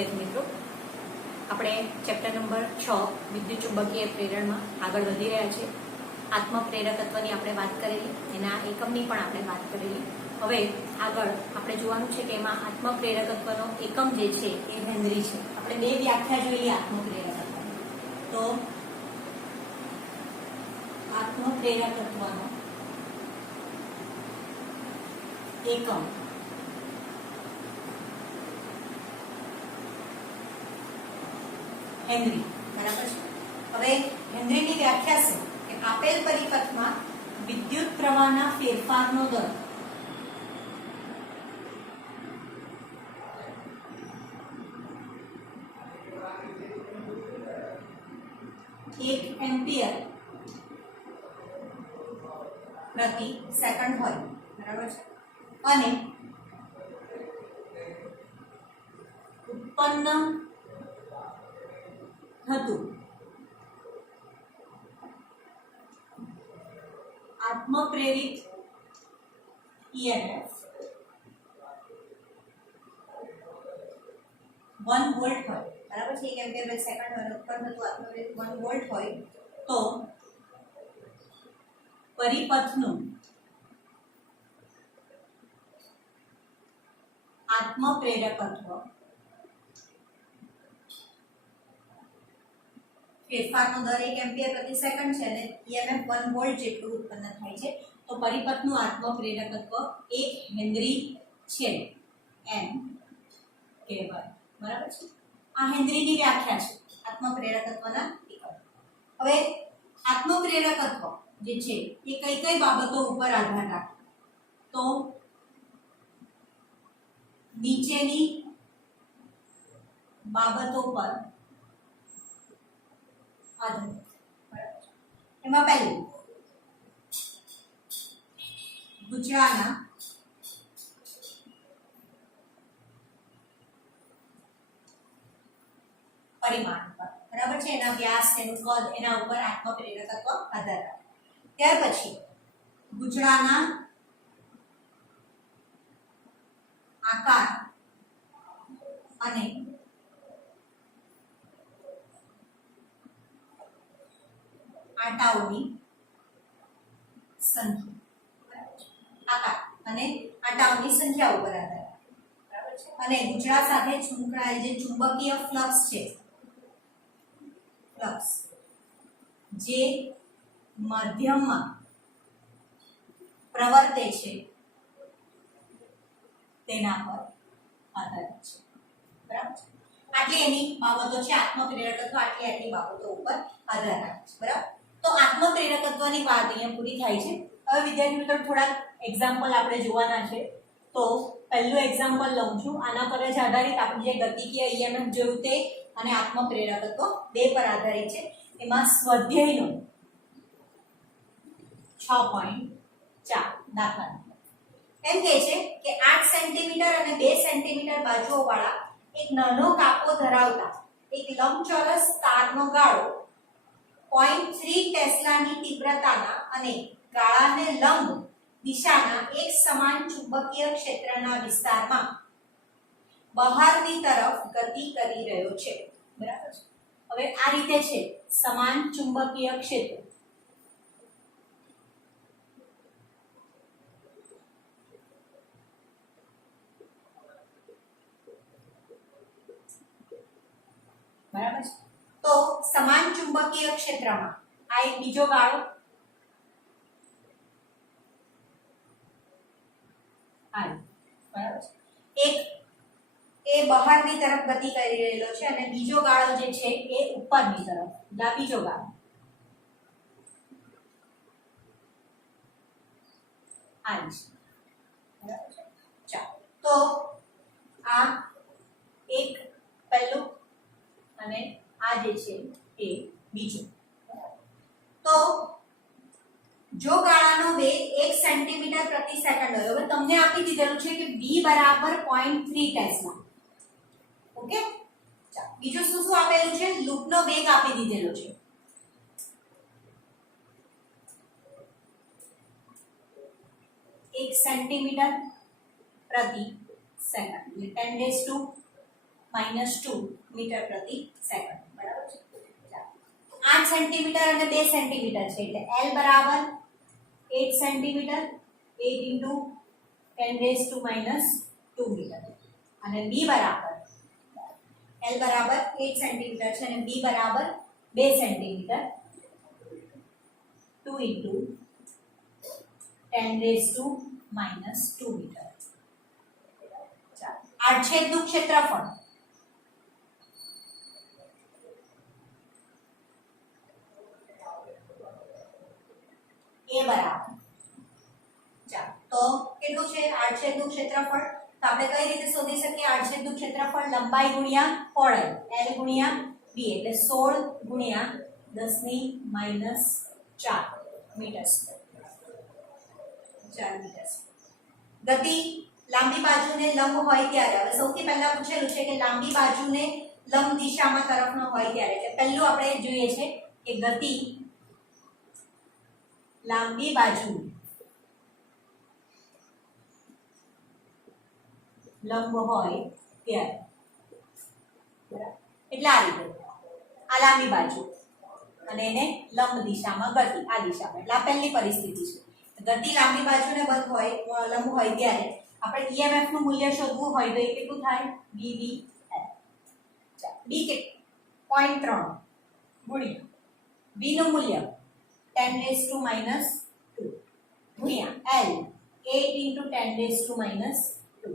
વિદ્યાર્થી મિત્રો, આપણે ચેપ્ટર નંબર 6 વિદ્યુત ચુંબકીય પ્રેરણમાં આગળ વધી રહ્યા છે. આત્મપ્રેરકત્વની આપણે વાત કરેલી, એના એકમની પણ આપણે વાત કરેલી. હવે આગળ આપણે જોવાનું છે કે એમાં આત્મપ્રેરકત્વનો એકમ જે છે એ હેનરી છે. આપણે બે વ્યાખ્યા જોઈએ આત્મપ્રેરકત્વની. તો આત્મપ્રેરકત્વનો એકમ હેનરી, બરાબર છે. હવે હેનરીની વ્યાખ્યા છે કે આપેલ પરિપથમાં વિદ્યુત પ્રવાહના ફેરફારનો દર એક એમ્પિયર પ્રતિ સેકન્ડ હોય, બરાબર છે, અને ઉત્પન્ન થતું આત્મપ્રેરિત EMF 1 વોલ્ટ હોય, બરાબર છે, 1 એમ્પિયર પ્રતિ સેકન્ડ હોય, ઉત્પન્ન થતું આત્મપ્રેરિત 1 વોલ્ટ હોય તો પરિપથનું આત્મપ્રેરકત્વ ફેરફારનો દર 1 એમ્પિયર પ્રતિ સેકન્ડ છે અને EMF 1 વોલ્ટ જેટલું ઉત્પન્ન થાય છે, તો પરિપથનું આત્મપ્રેરકત્વ 1 હેનરી છે એમ કહેવાય, બરાબર છે. આ હેનરીની વ્યાખ્યા છે આત્મપ્રેરકત્વના એકમ. હવે આત્મપ્રેરકત્વ જે છે એ કઈ કઈ બાબતો ઉપર આધાર રાખે, તો નીચેની બાબતો પર આધાર. એમાં પહેલું ગુચરાના પરિમાણ પર, બરાબર છે, એના વ્યાસ, એનું કદ, એના ઉપર આત્મપ્રેરકત્વ આધાર રાખે. ત્યાર પછી ગુચરાના આકાર અને આંટાઓની સંખ્યા, આકાર અને આંટાઓની સંખ્યા ઉપર આધાર રાખે, બરાબર છે. અને ગુચરા સાથે સંકળાયેલ જે ચુંબકીય ફ્લક્સ છે, ફ્લક્સ જે માધ્યમમાં પ્રવર્તે છે તેના પર આધારિત છે, બરાબર છે. આટલી એની બાબતો છે. આત્મપ્રેરકત્વ આટલી બાબતો ઉપર આધાર રાખે છે, બરાબર. તો આત્મપ્રેરકત્વની વાત અહીંયા પૂરી થાય છે. હવે વિદ્યાર્થી મિત્રો થોડા એક્ઝામ્પલ આપણે જોવાના છે. તો પહેલું એક્ઝામ્પલ લઉં છું. આના પર જ આધારિત આપણે જે ગતિકીય EMF જોયું તે અને આત્મપ્રેરકત્વ બે પર આધારિત છે. એમાં સ્વાધ્યાયનો 6.4 દાખલા એમ કહે છે કે 8 સેન્ટીમીટર અને 2 સેન્ટીમીટર બાજુઓ વાળા એક નાનો કાપો ધરાવતા એક લંબચોરસ તારનો ગાળો 0.3 ટેસ્લાની તીવ્રતાના અને ગાળાને લંબ દિશાના એક સમાન ચુંબકીય ક્ષેત્રના વિસ્તારમાં બહારની તરફ ગતિ કરી રહ્યો છે, બરાબર છે. હવે આ રીતે છે સમાન ચુંબકીય ક્ષેત્ર. બરાબર છે. તો સમાન ચુંબકીય ક્ષેત્રમાં આ એક બીજો ગાળો, બરાબર છે, એક એ બહારની તરફ ગતિ કરી રહેલો છે અને બીજો ગાળો જે છે એ ઉપરની તરફ, બીજો ગાળો આ છે, બરાબર છે. ચાલો, તો આ એક પહેલું અને આ જે છે એ બીજું. તો જો ગાળાનો વેગ 1 સેન્ટીમીટર પ્રતિ સેકન્ડ હોય, હવે તમને આપી દીધેલું છે કે v બરાબર 0.3 ટેસ્લા. ઓકે, ચાલો, બીજું શું શું આપેલું છે? લૂપનો વેગ આપી દીધેલો છે. 1 સેન્ટીમીટર પ્રતિ સેકન્ડ, 10⁻⁻⁴ -2 મીટર પ્રતિ સેકન્ડ બરાબર છે. 8 સેન્ટીમીટર અને 2 સેન્ટીમીટર છે એટલે L બરાબર 8 centimetre 8 into 10 raised to -2 metre અને B બરાબર L બરાબર 8 સેન્ટીમીટર છે અને B બરાબર 2 centimetre 2 into 10 raised to -2 metre. આડછેદનું ક્ષેત્રફળ A બરાબર ચાલો તો કેટલું છે આડછેદનું ક્ષેત્રફળ તો આપણે કઈ રીતે શોધી શકીએ આડછેદનું ક્ષેત્રફળ લંબાઈ ગુણ્યા પહોળાઈ L ગુણ્યા B એટલે 16 ગુણ્યા 10 ની -4 મીટર સ્ક્વેર 4 મીટર સ્ક્વેર. ગતિ લાંબી બાજુને લંબ હોય ત્યારે હવે સૌથી પહેલા પૂછેલું છે કે લાંબી બાજુને લંબ દિશામાં તરફનો હોય ત્યારે એટલે પહેલું આપણે જોઈએ છે કે ગતિ લાંબી બાજુ લંબ હોય ત્યારે એટલે આ રીતે આ લાંબી બાજુ અને એને લંબ દિશામાં ગતિ આ દિશામાં એટલે આ પહેલી પરિસ્થિતિ છે. ગતિ લાંબી બાજુને લંબ હોય ત્યારે આપણે EMF નું મૂલ્ય શોધવું હોય તો એ કેટલું થાય BBL. B કે 0.3 ગુણ્યા B નું મૂલ્ય 10 raised to -2 ગુણ્યા L 8 into 10 raised to -2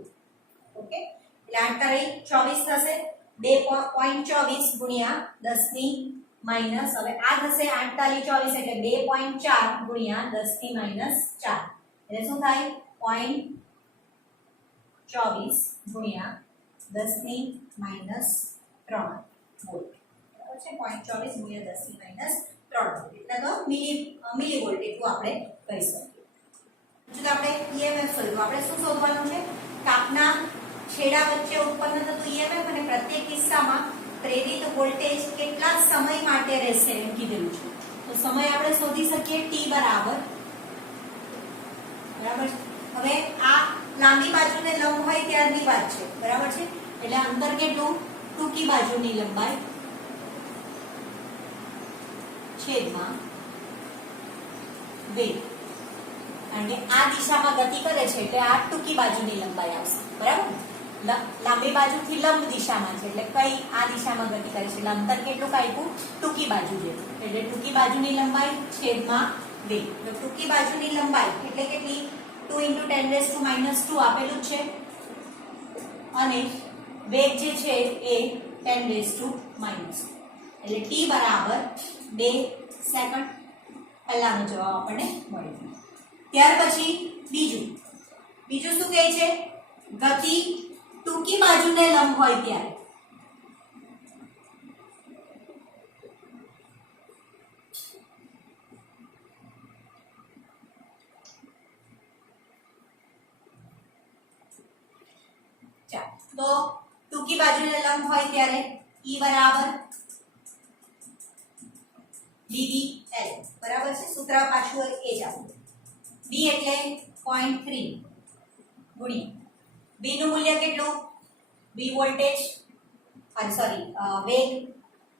okay એટલે 8 તારી 24 થશે 2.24 ગુણ્યા 10 ની માઈનસ હવે આ થશે 8 તારી 24 એટલે 2.4 ગુણ્યા 10 ની -4 એટલે શું થાય 0.24 ગુણ્યા 10 ની -3 વોલ્ટ બરાબર છે 0.24 ગુણ્યા 10 ની -3 વોલ્ટ એટલે તો મિલી વોલ્ટ એટલું આપણે કહી શકીએ. જો આપણે EMF શોધવું આપણે શું શોધવાનું છે તાપના છેડા વચ્ચે ઉત્પન્ન થતું EMF અને પ્રત્યેક કિસ્સામાં પ્રેરિત વોલ્ટેજ કેટલા સમય માટે રહેશે એમ કીધેલું છે. તો સમય આપણે શોધી શકીએ T બરાબર હવે આ લાંબી બાજુને લંબ હોય ત્યારની વાત છે બરાબર છે એટલે અંતર કેટલું ટૂંકી બાજુની લંબાઈ છેદમાં વેગ કારણ કે આ દિશામાં ગતિ કરે છે એટલે આ ટૂંકી બાજુની લંબાઈ આવશે બરાબર. લાંબી બાજુથી લંબ દિશામાં છે એટલે કઈ આ દિશામાં ગતિ કરે છે એટલે અંતર કેટલું કાપ્યું ટૂંકી બાજુ જેટલું એટલે ટૂંકી બાજુની લંબાઈ છેદમાં વેગ. તો ટૂંકી બાજુની લંબાઈ એટલે કેટલી 2 into 10 raised to -2 આપેલું છે અને વેગ જે છે એ 10 raised to -2 એટલે T બરાબર 2 સેકન્ડ પહેલાનો જવાબ આપણને મળ્યો. ત્યાર પછી બીજું શું કહે છે ગતિ ટૂંકી બાજુને લંબ હોય ત્યારે તો ટૂંકી બાજુને લંબ હોય ત્યારે E બરાબર BBL બરાબર છે સૂત્ર પાછું એ જ આપણું B એટલે 0.3 ગુણ્યા B નું મૂલ્ય કેટલું B વોલ્ટેજ વેગ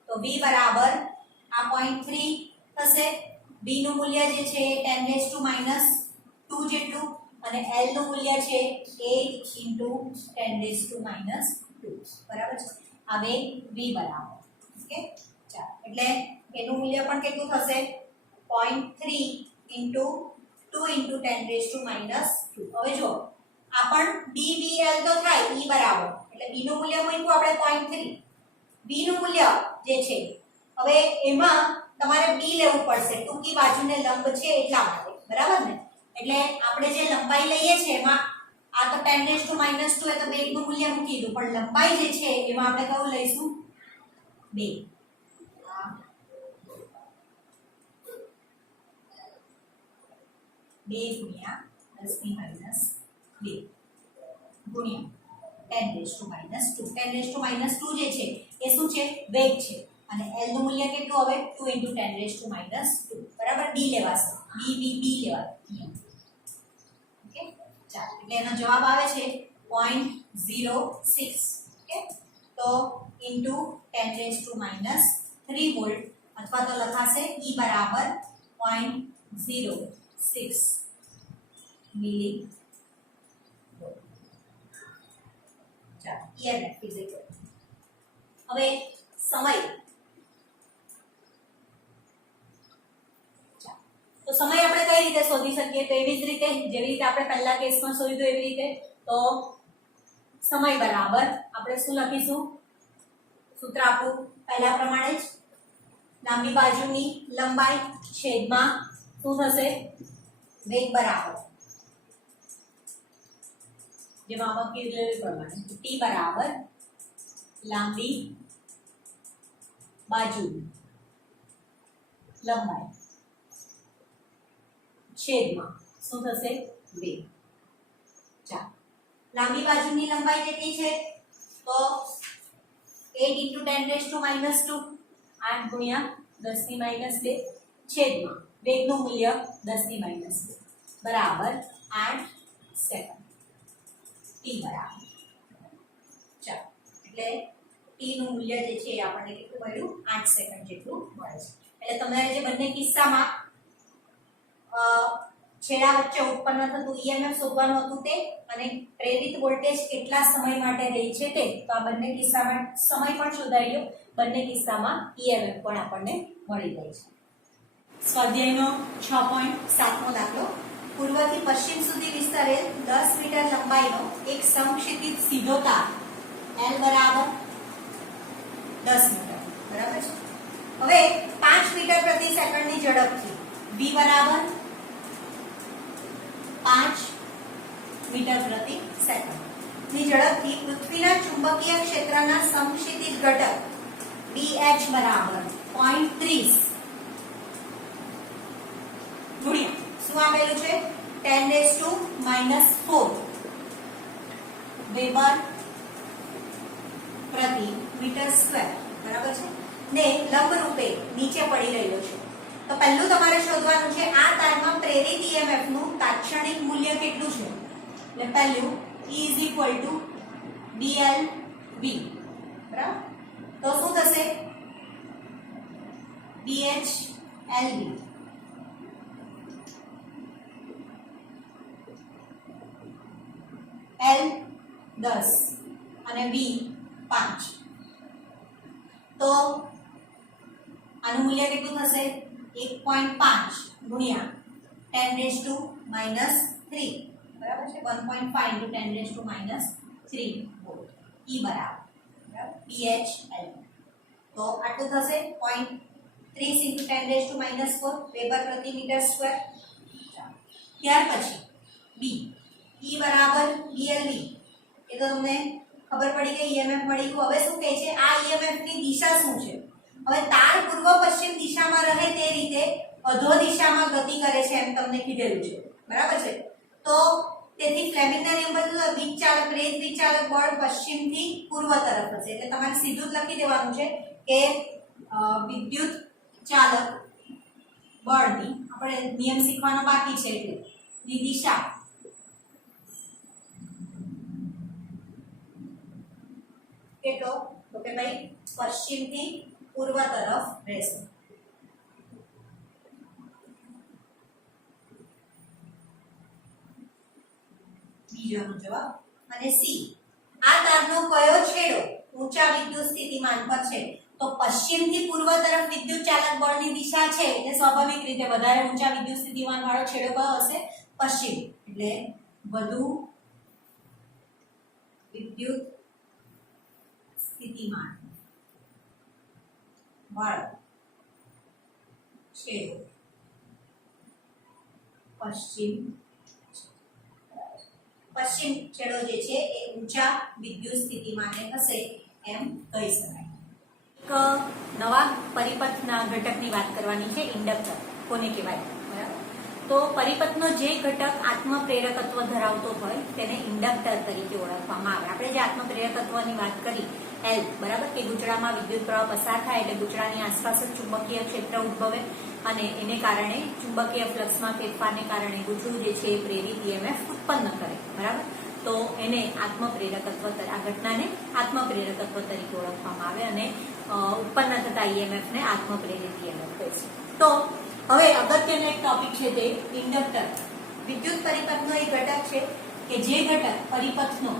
તો B બરાબર આ 0.3 થશે B નું મૂલ્ય જે છે 10 raised to -2 જેટલું અને L નું મૂલ્ય છે 8 into 10 raised to -2 બરાબર છે આ વેગ V બરાબર ઓકે ચાલો એટલે એનું મૂલ્ય પણ કેટલું થશે 0.3 into 2 into 10 raised to -2 હવે જો આ પણ BBL તો થાય E બરાબર એટલે B નું મૂલ્ય મૂક્યું આપણે 0.3 B નું મૂલ્ય જે છે હવે એમાં તમારે B લેવું પડશે ટૂંકી બાજુને લંબ છે એટલા માટે બરાબર ને એટલે આપણે જે લંબાઈ લઈએ છીએ એમાં આ તો 10 raised to -2 એ તો વેગનું મૂલ્ય મૂકી દીધું પણ લંબાઈ જે છે એમાં આપણે કયું લઈશું 2 ગુણ્યા 10 ની -2 ગુણ્યા 10 raised to -2 10 raised to -2 જે છે એ શું છે વેગ છે અને L નું મૂલ્ય કેટલું હવે 2 into 10 raised to -2 બરાબર D લેવાશે B લેવાનું ઓકે ચાલો એટલે એનો જવાબ આવે છે 0.06 ઓકે તો ઇન્ટુ 10⁻³ વોલ્ટ અથવા તો લખાશે E બરાબર 0.06 મિલી વોલ્ટ. ચાલો EMF ફિઝિકલ. હવે સમય, તો સમય આપણે કઈ રીતે શોધી શકીએ? તો એવી જ રીતે જેવી રીતે આપણે પહેલા કેસમાં શોધ્યું એવી રીતે. તો સમય બરાબર આપણે શું લખીશું? સૂત્ર આપણું પહેલા પ્રમાણે જ, લાંબી બાજુની લંબાઈ છેદમાં શું થશે? વેગ બરાબર જેમાં આમાં કીધું પ્રમાણે t બરાબર લાંબી બાજુની લંબાઈ છેદમાં શું થશે? વેગ. ચાલો, લાંબી બાજુની લંબાઈ કેટલી છે? તો 8 × 10⁻², 8 ગુણ્યા 10⁻², છેદમાં વેગનું મૂલ્ય 10⁻² બરાબર 8 સેકન્ડ. t બરાબર, ચાલો, એટલે t નું મૂલ્ય જે છે આપણને કેટલું મળ્યું? 8 સેકન્ડ જેટલું મળે છે. એટલે તમારે જે બંને કિસ્સામાં છેડા વચ્ચે ઉત્પન્ન થતું EMF શોધવાનું હતું તે, અને પ્રેરિત વોલ્ટેજ કેટલા સમય માટે રહે છે તે. તો આ બંને કિસ્સામાં સમય પણ શોધાઈ ગયો, બંને કિસ્સામાં EMF પણ આપણને મળી જાય છે. સ્વાધ્યાયનો 6.7મો દાખલો. પૂર્વથી પશ્ચિમ સુધી વિસ્તરેલ 10 મીટર લંબાઈનો એક સમક્ષિતિજ સીધો તાર L બરાબર 10 મીટર બરાબર છે. હવે 5 મીટર પ્રતિ સેકન્ડની ઝડપથી v બરાબર 5 મીટર પ્રતિ સેકન્ડ ની ઝડપથી પૃથ્વીના ચુંબકીય ક્ષેત્રના સમક્ષિતિજ ઘટક BH બરાબર 0.30 ગુણ્યા શું આપેલું છે? 10⁻⁴ વેબર પ્રતિ મીટર સ્ક્વેર બરાબર છે ને લંબ રૂપે નીચે પડી રહ્યો છે. તો પહેલું તમારે શોધવાનું છે આ તારમાં પ્રેરિત EMF નું તાત્ક્ષણિક મૂલ્ય કેટલું છે. એટલે પહેલું E = dlv બરાબર. તો શું થશે? BH/LV L 10 અને V 5. તો આનું મૂલ્ય કેટલું થશે? 1.5 ગુણ્યા 10⁻³ બરાબર છે 1.5 × 10⁻³ વોલ્ટ. E બરાબર BH/L. તો આટલું થશે 0.30 × 10⁻⁴ વેબર પ્રતિ મીટર સ્ક્વેર. ત્યાર પછી B E બરાબર dlv. એ તો તમને ખબર પડી ગઈ, EMF મળી ગયું. હવે શું કહે છે? આ EMF ની દિશા શું છે? હવે તાર પૂર્વ પશ્ચિમ દિશામાં રહે તે રીતે અધો દિશામાં ગતિ કરે છે એમ તમને કીધેલું છે બરાબર છે. તો તેથી ફ્લેમિંગના નિયમ મુજબ વિચાલક પ્રેરિત વિચાલક બળ પશ્ચિમથી પૂર્વ તરફ હશે. એટલે તમારે સીધું જ લખી દેવાનું છે કે વિદ્યુત ચાલક બળની, આપણે નિયમ શીખવાનો બાકી છે એટલે ની દિશા કેટલો? તો કે ભાઈ પશ્ચિમથી પૂર્વ તરફ રહેશે. બીજોનો જવાબ. અને C આ તારનો કયો છેડો ઊંચા વિદ્યુત સ્થિતિમાન પર છે? તો પશ્ચિમથી પૂર્વ તરફ વિદ્યુત ચાલક બળની દિશા છે એટલે સ્વાભાવિક રીતે વધારે ઊંચા વિદ્યુત સ્થિતિમાન વાળો છેડો કયો હશે? પશ્ચિમ. એટલે વધુ વિદ્યુત સ્થિતિમાન વાળો છેડો પશ્ચિમ છેડો જે છે એ ઊંચા વિદ્યુત સ્થિતિમાને હશે એમ કહી શકાય. એક નવા પરિપથના ઘટકની વાત કરવાની છે, ઇન્ડક્ટર કોને કહેવાય બરાબર. તો પરિપથનો જે ઘટક આત્મપ્રેરકત્વ ધરાવતો હોય તેને ઇન્ડક્ટર તરીકે ઓળખવામાં આવે. આપણે જે આત્મપ્રેરકત્વની વાત કરી L બરાબર, કે ગુચડામાં વિદ્યુત પ્રવાહ પસાર થાય એટલે ગુચડાની આસપાસ જ ચુંબકીય ક્ષેત્ર ઉદ્ભવે અને એને કારણે ચુંબકીય ફ્લક્સમાં ફેરફારને કારણે ગુચડું જે છે એ પ્રેરિત EMF ઉત્પન્ન કરે બરાબર. તો એને આત્મપ્રેરકત્વ આ ઘટનાને આત્મપ્રેરકત્વ તરીકે ઓળખવામાં આવે અને ઉત્પન્ન થતા ઈએમએફ ને આત્મપ્રેરિત ઈએમએફ કહે છે. તો હવે અગત્યનો એક ટોપિક છે તે ઇન્ડક્ટર. વિદ્યુત પરિપથનો એક ઘટક છે કે જે ઘટક પરિપથનો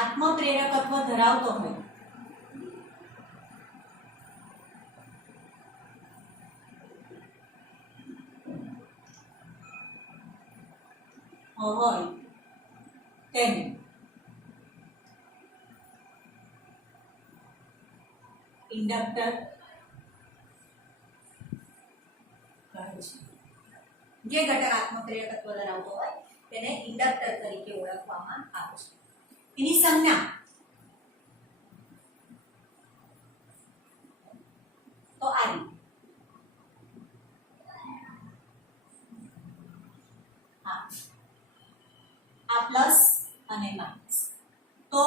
આત્મપ્રેરકત્વ ધરાવતો હોય તેને ઇન્ડક્ટર કહે છે. જે ઘટક આત્મપ્રેરકત્વ ધરાવતો હોય તેને ઇન્ડક્ટર તરીકે ઓળખવામાં આવે છે. એની સંજ્ઞા તો આ રીતે. આ પ્લસ અને માઇનસ. તો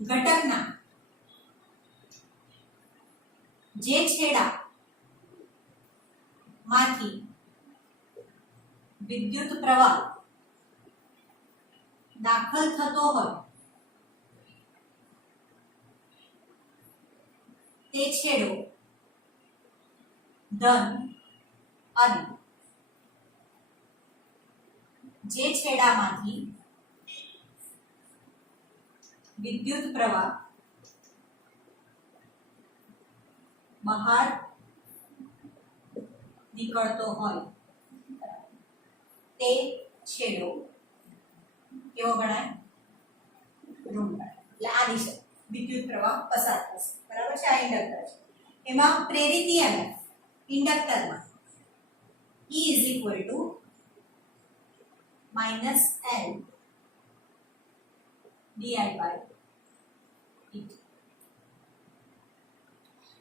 ઘટકના જે છેડા માંથી વિદ્યુત પ્રવાહ દાખલ થતો હોય તે છેડો ધન અને જે છેડામાંથી વિદ્યુત પ્રવાહ બહાર નીકળતો હોય તે છેડો કેવો ગણાય? ઋણ ગણાય. એટલે આ દિશા વિદ્યુત પ્રવાહ પસાર થશે. બરાબર છે. આ ઇન્ડક્ટર છે. એમાં પ્રેરિત ઈએમએફ ઇન્ડક્ટરમાં E = -L di/dt.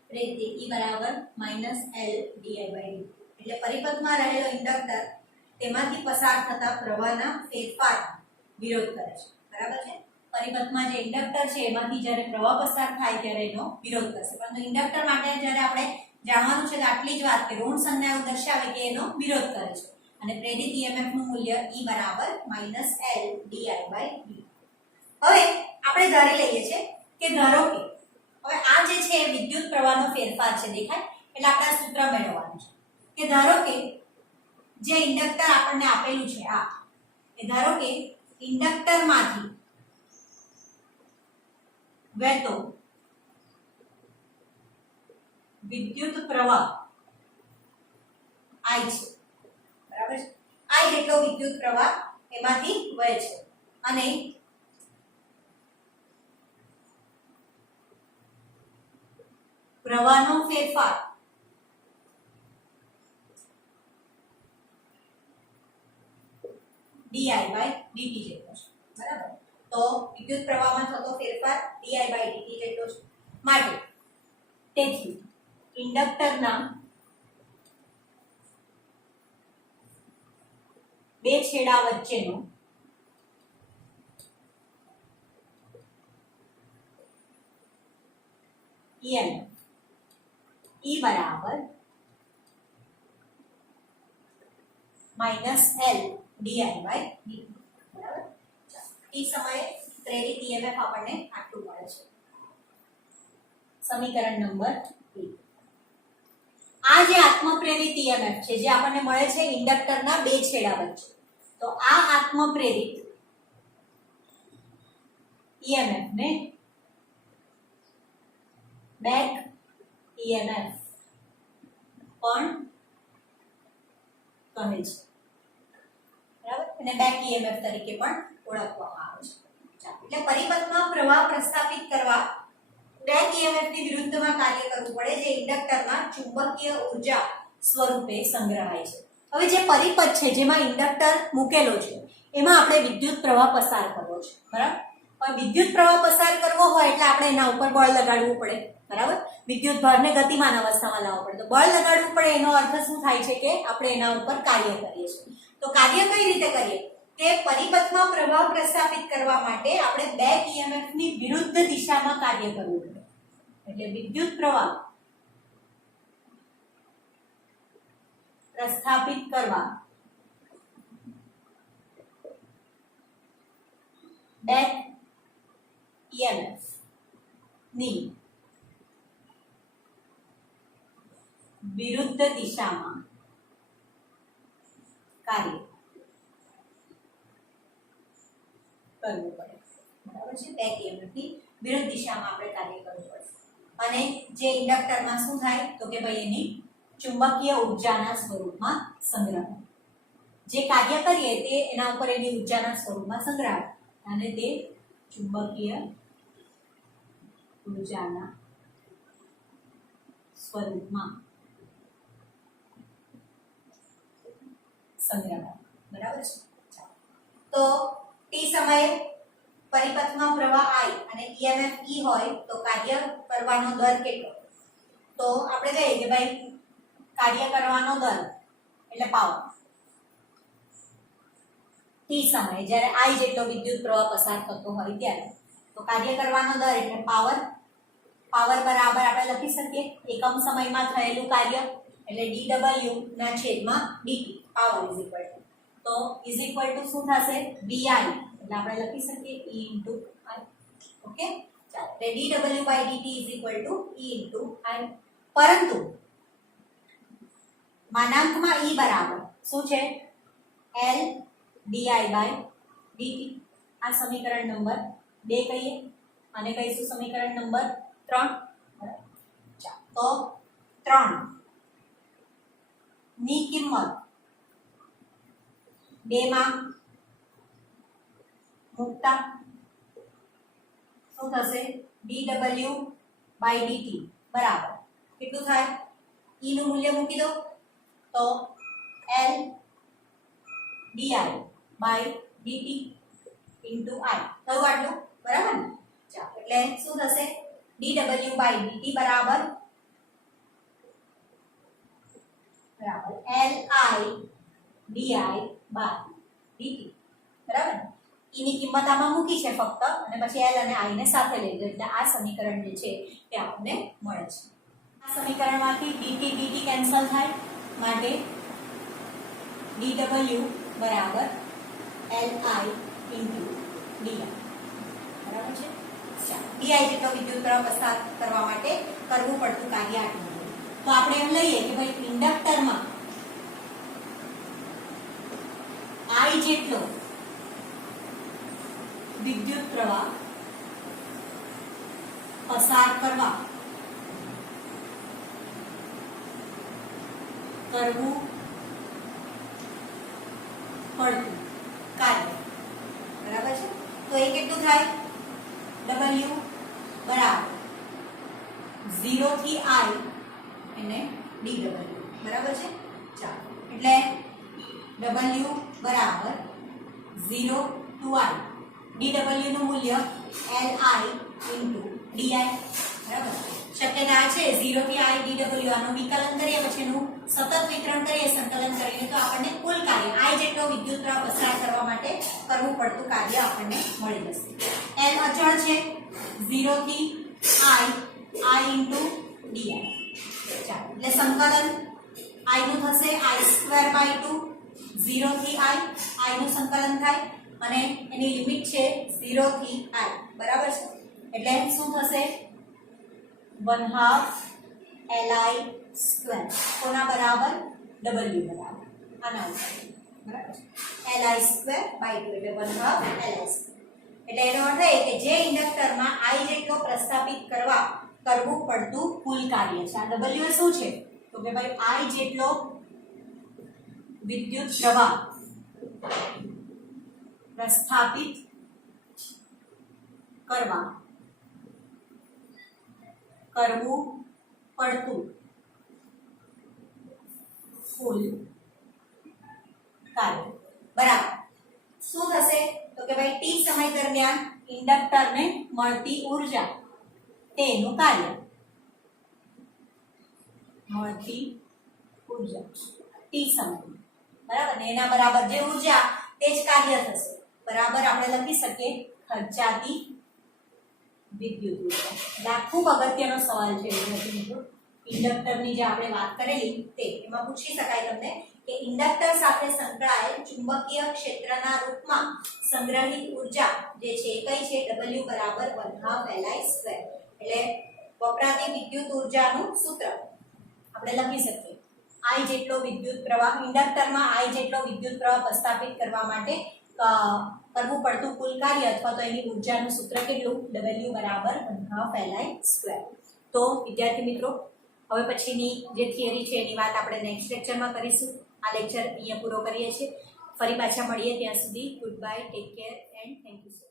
પ્રેરિત E = -L di/dt. એટલે પરિપથમાં રહેલો ઇન્ડક્ટર તેમાંથી પસાર થતા પ્રવાહના ફેરફાર વિરોધ કરે છે. બરાબર છે. પરિપથમાં જે ઇન્ડક્ટર છે એમાંથી જ્યારે પ્રવાહ પસાર થાય ત્યારે એનો વિરોધ કરશે. પરંતુ ઇન્ડક્ટર માટે જ્યારે આપણે જાણવાનું છે તો આટલી જ વાત કે ઋણ સંજ્ઞાઓ દર્શાવે કે એનો વિરોધ કરે છે. અને પ્રેરિત ઈએમએફ નું મૂલ્ય E = -L di/dt. હવે આપણે ધારી લઈએ છે કે ધારો કે હવે આ જે છે વિદ્યુત પ્રવાહનો ફેરફાર છે દેખાય. એટલે આપણે આ સૂત્ર મેળવવાનું છે કે ધારો કે જે ઇન્ડક્ટર આપણને આપેલું છે આ એ ધારો કે ઇન્ડક્ટરમાંથી વહેતો વિદ્યુત પ્રવાહ I છે. બરાબર છે. I જેટલો વિદ્યુત પ્રવાહ એમાંથી વહે છે અને પ્રવાહનો ફેરફાર di/dt જેટલો છે. બરાબર. તો વિદ્યુત પ્રવાહમાં થતો ફેરફાર di/dt જેટલો છે. માટે તેથી ઇન્ડક્ટરના બે છેડા વચ્ચેનો EMF E = -L di/dt. બરાબર. એ સમયે પ્રેરિત EMF આપણને આટલું મળે છે. સમીકરણ નંબર 2. આ જે આત્મપ્રેરિત EMF છે જે આપણને મળે છે ઇન્ડક્ટરના બે છેડા વચ્ચે. તો આ આત્મપ્રેરિત EMF ને બેક EMF પણ કહે છે. બરાબર. અને બેક EMF તરીકે પણ ઓળખવામાં આવે છે. એટલે પરિપથમાં પ્રવાહ પ્રસ્થાપિત કરવા બેક EMF ની વિરુદ્ધમાં કાર્ય કરવું પડે જે ઇન્ડક્ટરમાં ચુંબકીય ઊર્જા સ્વરૂપે સંગ્રહાય છે. હવે જે પરિપથ છે જેમાં ઇન્ડક્ટર મૂકેલો છે એમાં આપણે વિદ્યુત પ્રવાહ પસાર કરવો છે. બરાબર. પણ વિદ્યુત પ્રવાહ પસાર કરવો હોય એટલે આપણે એના ઉપર બળ લગાડવું પડે. બરાબર. વિદ્યુત ભારને ગતિમાન અવસ્થામાં લાવવો પડે. તો બળ લગાડવું પડે એનો અર્થ શું થાય છે કે આપણે એના ઉપર કાર્ય કરીએ છીએ. તો કાર્ય કઈ રીતે કરીએ કે પરિપથમાં પ્રવાહ પ્રસ્થાપિત કરવા માટે આપણે બેક EMF ની વિરુદ્ધ દિશામાં કાર્ય કરવું પડે. એટલે વિદ્યુત પ્રવાહ પ્રસ્થાપિત કરવા બેક EMF ની વિરુદ્ધ દિશામાં કાર્ય કરવું પડે, બરાબર છે. બેક EMF ની વિરુદ્ધ દિશામાં આપણે કાર્ય કરવું પડે. અને જે ઇન્ડક્ટરમાં શું થાય તો કે ભાઈ એની ચુંબકીય ઉર્જાના સ્વરૂપમાં સંગ્રહ, જે કાર્ય કરીએ તે એના ઉપર એની ઉર્જાના સ્વરૂપમાં સંગ્રહ, અને તે ચુંબકીય ઉર્જાના સ્વરૂપમાં સંગ્રહ, બરાબર છે. તો t સમયે પરિપથમાં પ્રવાહ I અને EMF E હોય તો કાર્ય કરવાનો દર કેટલો? તો આપણે કહીએ કે ભાઈ કાર્ય કરવાનો દર એટલે પાવર t સમયે જ્યારે I જેટલો વિદ્યુત પ્રવાહ પસાર થતો હોય ત્યારે, તો કાર્ય કરવાનો દર એટલે પાવર બરાબર આપણે લખી શકીએ એકમ સમયમાં થયેલું કાર્ય એટલે dw ના છેદમાં dt, power is equal to, તો ઇઝ ઇક્વલ ટુ શું થશે vi, એટલે આપણે લખી શકીએ e * I. ઓકે, ચાલો, એટલે dw/dt is equal to e * I. પરંતુ માનાંકમાં e બરાબર શું છે L di/dt, આ સમીકરણ નંબર 2 કહીએ અને કહીશું સમીકરણ નંબર 3, બરાબર. ચાલો, તો 3 ની કિંમત 2 માં મૂકતા શું થશે dw/dt બરાબર કેટલું થાય, e નું મૂલ્ય મૂકી દો તો L di/dt into I થયું આટલું, બરાબર ને. ચાલો, એટલે શું થશે dw/dt બરાબર LI/dt, બરાબર ને. e ની કિંમત આમાં મૂકી છે ફક્ત, અને પછી L અને I ને સાથે લઈ લો એટલે આ સમીકરણ જે છે તે આપણને મળે છે. આ સમીકરણમાંથી dt કેન્સલ થાય, માટે dw બરાબર LI into di, બરાબર છે. ચાલો, di જેટલો વિદ્યુત પ્રવાહ પસાર કરવા માટે કરવું પડતું કાર્ય આટલું. તો આપણે એમ લઈએ કે ભાઈ ઇન્ડક્ટરમાં I જેટલો વિદ્યુત પ્રવાહ પસાર કરવું પડતું કાર્ય, બરાબર છે. તો એ કેટલું થાય w બરાબર 0 થી I અને dw, બરાબર છે. ચાલો, એટલે w બરાબર 0 to I, dw નું મૂલ્ય Li into di, બરાબર. શક્યતા છે 0 થી I dw, આનું વિકલન કરીએ પછી એનું સતત વિતરણ કરીએ સંકલન કરીને તો આપણને કુલ કાર્ય I જેટલો વિદ્યુત પ્રવાહ પસાર કરવા માટે કરવું પડતું કાર્ય આપણને મળી જશે. L અચળ છે 0 થી I into di. ચાલો, એટલે સંકલન I નું થશે I²/2, 0 થી I નું સંકલન થાય અને એની લિમિટ છે 0 થી I, બરાબર છે. એટલે શું થશે 1/2 Li², કોના બરાબર w બરાબર આના બરાબર Li²/2 એટલે 1/2 Li². એટલે એનો અર્થ એ કે જે ઇન્ડક્ટરમાં I જેટલો પ્રસ્થાપિત કરવું પડતું કુલ કાર્ય છે. આ w શું છે તો કે ભાઈ I જેટલો વિદ્યુત પ્રવાહ પ્રસ્થાપિત કરવું પડતું કુલ કાર્ય, બરાબર. શું થશે તો કે ભાઈ t સમય દરમિયાન ઇન્ડક્ટરને મળતી ઉર્જા તેનું કાર્ય, મળતી ઉર્જા t સમય, બરાબર ને, એના બરાબર જે ઉર્જા તે જ કાર્ય થશે, બરાબર. આપણે લખી શકીએ ખર્ચાતી વિદ્યુત ઉર્જા. એટલે આ ખૂબ અગત્યનો સવાલ છે વિદ્યાર્થી મિત્રો ઇન્ડક્ટરની જે આપણે વાત કરેલી તે એમાં પૂછી શકાય તમને કે ઇન્ડક્ટર સાથે સંકળાયેલ ચુંબકીય ક્ષેત્રના રૂપમાં સંગ્રહિત ઊર્જા જે છે એ કઈ છે W બરાબર 1/2 Li2 એટલે વપરાતી વિદ્યુત ઊર્જાનું સૂત્ર આપણે લખી શકીએ I જેટલો વિદ્યુત પ્રવાહ ઇન્ડક્ટરમાં I જેટલો વિદ્યુત પ્રવાહ પ્રસ્થાપિત કરવા માટે કરવું પડતું કુલ કાર્ય અથવા તો એની ઊર્જાનું સૂત્ર કેટલું W બરાબર 1/2 Li2 તો વિદ્યાર્થી મિત્રો હવે પછીની જે થિયરી છે એની વાત આપણે નેક્સ્ટ લેક્ચરમાં કરીશું આ લેક્ચર અહીંયા પૂરો કરીએ છીએ ફરી પાછા મળીએ ત્યાં સુધી good bye take care and thank you